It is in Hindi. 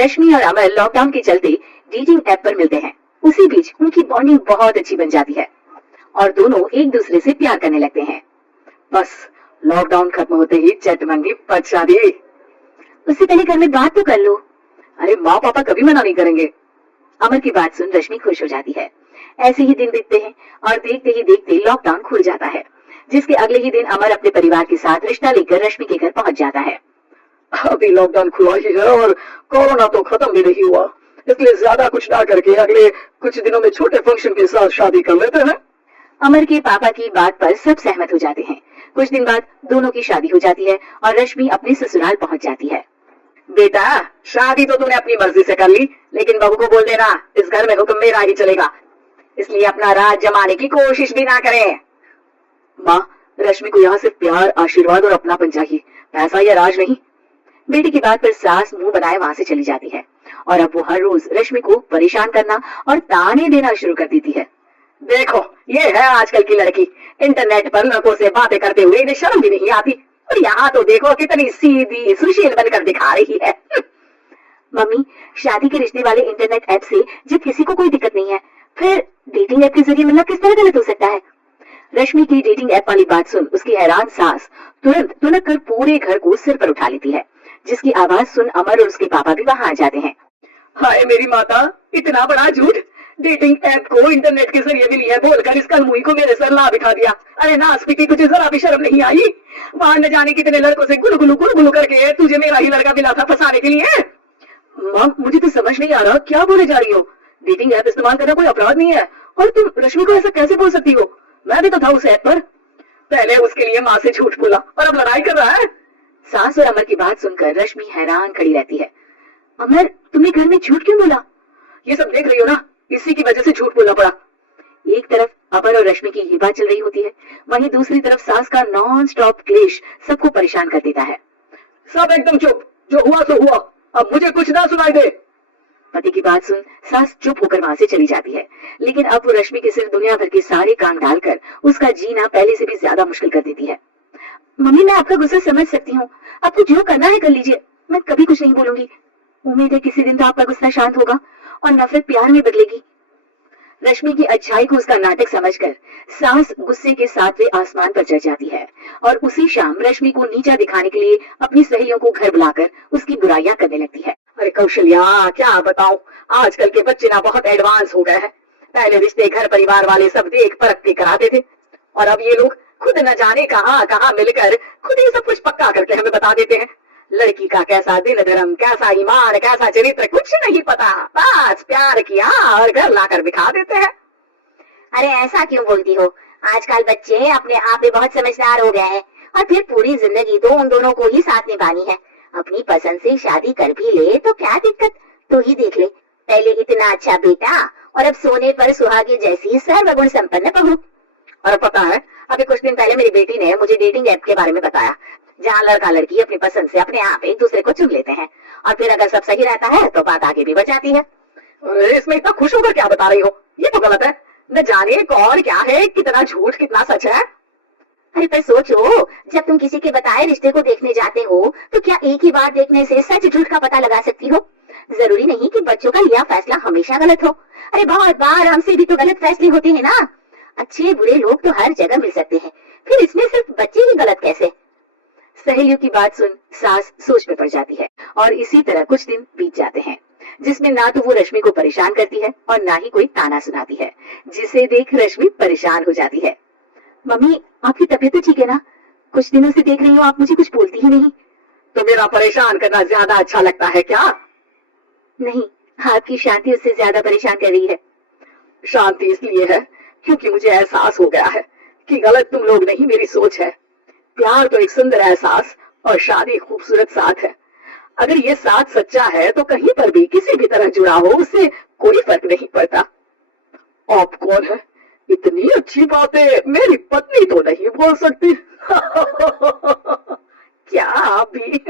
रश्मि और अमर लॉकडाउन के चलते डेटिंग ऐप पर मिलते हैं। उसी बीच उनकी बॉन्डिंग बहुत अच्छी बन जाती है और दोनों एक दूसरे से प्यार करने लगते हैं। बस लॉकडाउन खत्म होते ही चटमंगी पट शादी। उससे पहले घर में बात तो कर लो। अरे माँ पापा कभी मना नहीं करेंगे। अमर की बात सुन रश्मि खुश हो जाती है। ऐसे ही दिन बीतते हैं और देखते ही देखते लॉकडाउन खुल जाता है, जिसके अगले ही दिन अमर अपने परिवार के साथ रिश्ता लेकर रश्मि के घर पहुंच जाता है। अभी लॉकडाउन खुला ही है और कोरोना तो खत्म भी नहीं हुआ, इसलिए ज्यादा कुछ ना करके अगले कुछ दिनों में छोटे फंक्शन के साथ शादी कर लेते हैं। अमर के पापा की बात पर सब सहमत हो जाते हैं। कुछ दिन बाद दोनों की शादी हो जाती है और रश्मि अपने ससुराल पहुंच जाती है। बेटा शादी तो तूने अपनी मर्जी से कर ली, लेकिन बहू को बोल देना इस घर में हुक्म मेरा ही चलेगा, इसलिए अपना राज जमाने की कोशिश भी ना करें। माँ, रश्मि को यहाँ सिर्फ प्यार, आशीर्वाद और अपनापन चाहिए, पैसा या राज नहीं। बेटी की बात पर सास मुंह बनाए वहाँ से चली जाती है और अब वो हर रोज रश्मि को परेशान करना और ताने देना शुरू कर देती है। देखो ये है आजकल की लड़की, इंटरनेट पर लड़कों से बातें करते हुए इन्हें शर्म भी नहीं आती, और यहाँ तो देखो कितनी सीधी सुशील बनकर दिखा रही है। मम्मी, शादी के रिश्ते वाले इंटरनेट ऐप से जब किसी को कोई दिक्कत नहीं है, फिर डेटिंग ऐप के जरिए मिलना किस तरह गलत हो सकता है? रश्मि की डेटिंग ऐप वाली बात सुन उसकी हैरान सास तुरंत तुनक कर पूरे घर को सिर पर उठा लेती है, जिसकी आवाज सुन अमर और उसके पापा भी वहाँ आ जाते हैं। हाय मेरी माता, इतना बड़ा झूठ! डेटिंग ऐप को इंटरनेट के जरिए मिली है बोलकर इस कलमुई को मेरे सर ला बिठा दिया। अरे नास्पिकी, तुझे जरा भी शर्म नहीं आई? वहां न जाने कितने लड़कों से गुलगुलू करके तुझे मेरा ही लड़का मिला था फंसाने के लिए। माँ, मुझे तो समझ नहीं आ रहा क्या बोले जा रही हो। डेटिंग ऐप इस्तेमाल करना कोई अपराध नहीं है और तुम रश्मि को ऐसा कैसे बोल सकती हो? मैं भी तो था उस ऐप पर। पहले उसके लिए माँ से झूठ बोला और अब लड़ाई कर रहा है। सास और अमर की बात सुनकर रश्मि हैरान खड़ी रहती है। अमर, तुमने घर में झूठ क्यों बोला? ये सब देख रही हो ना, इसी की वजह से झूठ बोलना पड़ा। एक तरफ अमर और रश्मि की ये बात चल रही होती है, वहीं दूसरी तरफ सास का नॉन स्टॉप क्लेश सबको परेशान कर देता है। सब एकदम चुप, जो हुआ सो हुआ, अब मुझे कुछ ना सुनाई दे। पति की बात सुन सास चुप होकर वहां से चली जाती है, लेकिन अब वो रश्मि के सिर दुनिया भर के सारे काम डालकर उसका जीना पहले से भी ज्यादा मुश्किल कर देती है। मम्मी, मैं आपका गुस्सा समझ सकती हूँ, आपको जो करना है कर लीजिए, मैं कभी कुछ नहीं बोलूंगी। उम्मीद है किसी दिन तो आपका गुस्सा शांत होगा और नफरत प्यार में बदलेगी। रश्मि की अच्छाई को उसका नाटक समझकर सास गुस्से के 7वें आसमान पर चढ़ जाती है और उसी शाम रश्मि को नीचा दिखाने के लिए अपनी सहेलियों को घर बुलाकर उसकी बुराइयां करने लगती है। अरे कौशल्या, क्या बताऊं, आजकल के बच्चे ना बहुत एडवांस हो गए हैं। पहले रिश्ते घर परिवार वाले सब देख परख के कराते थे, और अब ये लोग खुद न जाने कहाँ कहाँ मिलकर खुद ही सब कुछ पक्का करके हमें बता देते हैं। लड़की का कैसा दिन धर्म, कैसा ईमान, कैसा चरित्र कुछ नहीं पता, बस प्यार किया और घर लाकर दिखा देते हैं। अरे ऐसा क्यों बोलती हो? आजकल बच्चे अपने आप में बहुत समझदार हो गए हैं और फिर पूरी जिंदगी तो उन दोनों को ही साथ निभानी है। अपनी पसंद से शादी कर भी ले तो क्या दिक्कत, तू ही देख ले, पहले इतना अच्छा बेटा और अब सोने पर सुहागी जैसी सर्वगुण संपन्न बहू। और पता है, अभी कुछ दिन पहले मेरी बेटी ने मुझे डेटिंग ऐप के बारे में बताया, जहाँ लड़का लड़की अपनी पसंद से अपने आप एक दूसरे को चुन लेते हैं और फिर अगर सब सही रहता है तो बात आगे भी बढ़ जाती है। इसमें इतना खुश होकर क्या बता रही हो? ये तो गलत है। न जाने कौन क्या है, कितना झूठ कितना सच है। अरे पर सोचो, जब तुम किसी के बताए रिश्ते को देखने जाते हो तो क्या एक ही बार देखने से सच झूठ का पता लगा सकती हो? जरूरी नहीं कि बच्चों का लिया फैसला हमेशा गलत हो। अरे बहुत बार हमसे भी तो गलत फैसले होते हैं ना। अच्छे बुरे लोग तो हर जगह मिल सकते हैं, फिर इसमें सिर्फ बच्चे ही गलत कैसे? सहेलियों की बात सुन सास सोच में पड़ जाती है और इसी तरह कुछ दिन बीत जाते हैं, जिसमें ना तो वो रश्मि को परेशान करती है और ना ही कोई ताना सुनाती है, जिसे देख रश्मि परेशान हो जाती है। मम्मी, आपकी तबीयत तो ठीक है ना? कुछ दिनों से देख रही हूँ आप मुझे कुछ बोलती ही नहीं। तो मेरा परेशान करना ज्यादा अच्छा लगता है क्या? नहीं, आपकी शांति उससे ज्यादा परेशान कर रही है। शांति इसलिए है क्योंकि मुझे एहसास हो गया है कि गलत तुम लोग नहीं, मेरी सोच है। प्यार तो एक सुंदर एहसास और शादी खूबसूरत साथ है। अगर ये साथ सच्चा है तो कहीं पर भी किसी भी तरह जुड़ा हो उससे कोई फर्क नहीं पड़ता। आप कौन है? इतनी अच्छी बातें मेरी पत्नी तो नहीं बोल सकती। क्या आप भी?